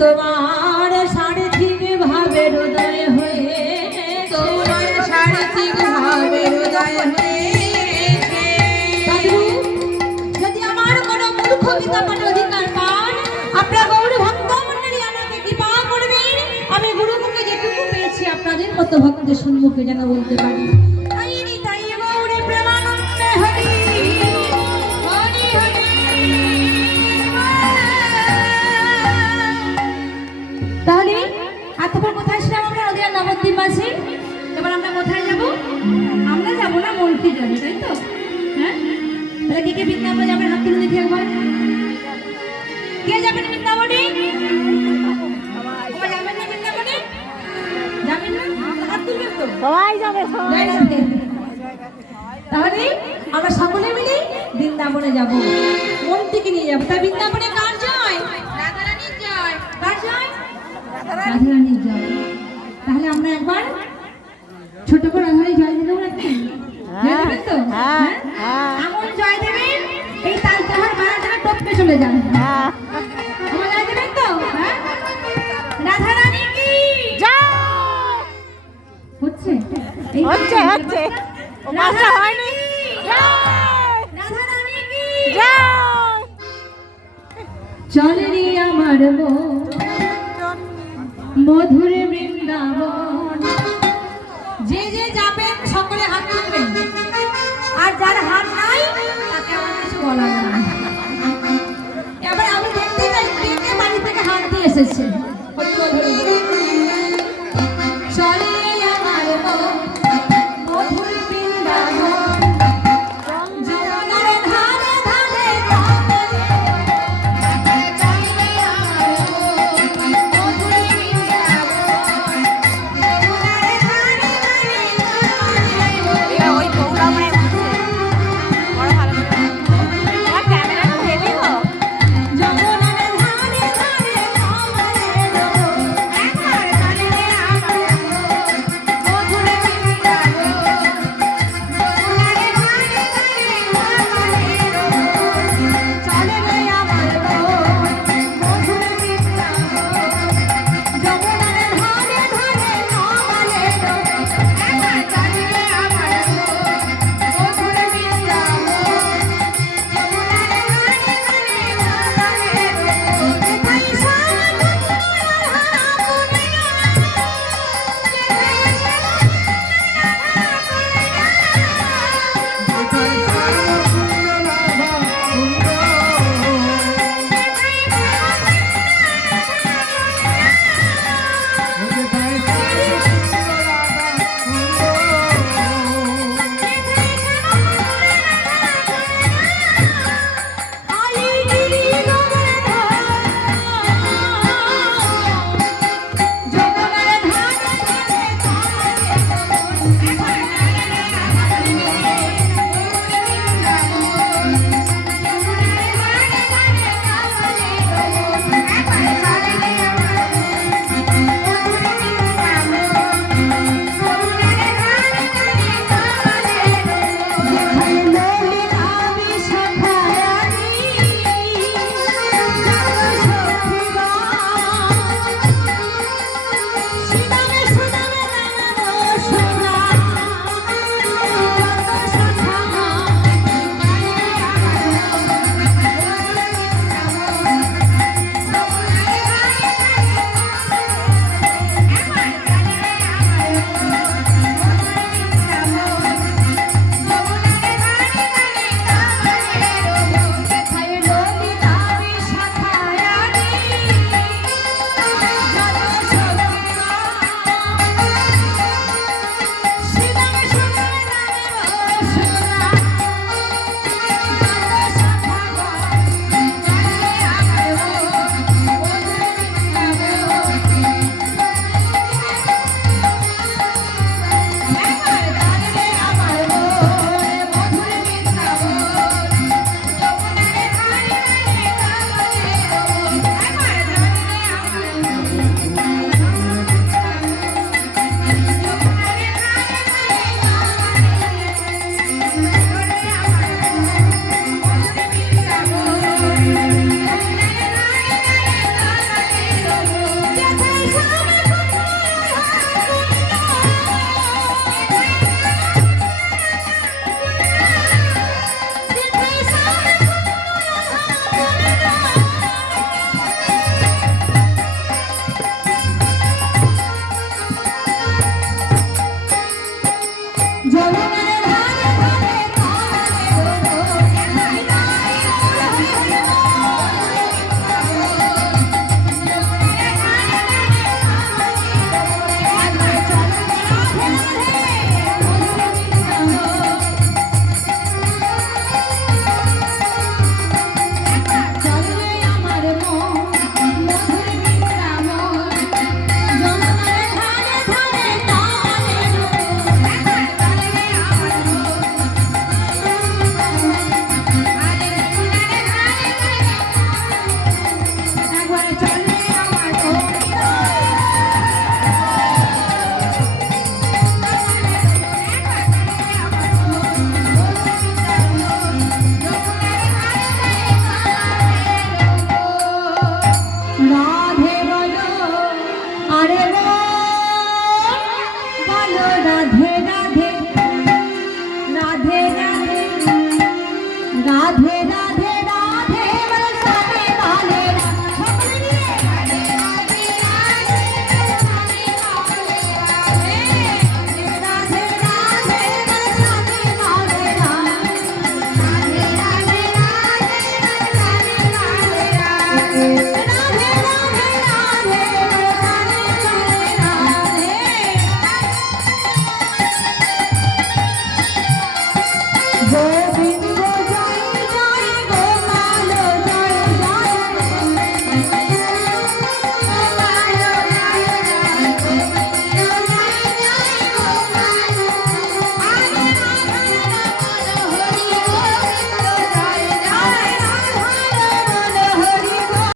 তোমার সারথিক ভাবে হৃদয় হয়ে, তোমার সারথিক ভাবে হৃদয় হয়ে। যদি আমার কোনো মূর্খ পিতামাতার অধিকার পান, আপনার গৌর ভক্ত মণ্ডলী আমাকে কৃপা করবেন, আমি গুরুমুখে যেটুকু পেয়েছি আপনাদের মতো ভক্তের সম্মুখে যেন বলতে পারি। তাই গৌরে প্রেমানন্দে হরি হরি হরি। তাহলে এতক্ষণ কোথায় ছিলাম আমরা? নদীয়ার নবদ্বীপ মাঝে। এবার আমরা কোথায় যাব? আমরা যাব না, মন্ত্রী যাবে, তাই তো? হ্যাঁ, তাহলে কে কে বৃন্দাবনে যাবেন? হাত তুলে দেখি একবার। কে যাবেন বৃন্দাবনে? সবাই যাবেন না বৃন্দাবনে? যাবেন না? হাত তুলবেন তো? সবাই যাবে, সবাই যাবে। তাহলে আমরা সকলে মিলে বৃন্দাবনে যাব, মন্ত্রীকে নিয়ে যাবো। তাই বৃন্দাবনে কার জয়? রাধারানীর জয়। কার জয়? রাধারানীর জয়। তাহলে আমরা একবার ছোট করে রাধারানী জয় দিয়ে দেবো নাকি? জয় দেবেন তো? হ্যাঁ, এমন জয় দেবেন এই তালতলার মারা যারা টপকে চলে যান। আমার জয় দেবেন তো? হ্যাঁ, রাধারানী কি জয়। হচ্ছে? হচ্ছে, হচ্ছে। ও মাত্র হয়নি। জয়। রাধারানী কি জয়। চলে রে আমার মন মধুর বৃন্দাবন। যে যে যাবেন সকলে হাত তুলবেন, আর যার হাত নাই তাকে আমার কিছু বলার নাই। এবার আমি দেখতে চাই কে কে বাড়ি থেকে হাত দিয়ে এসেছে।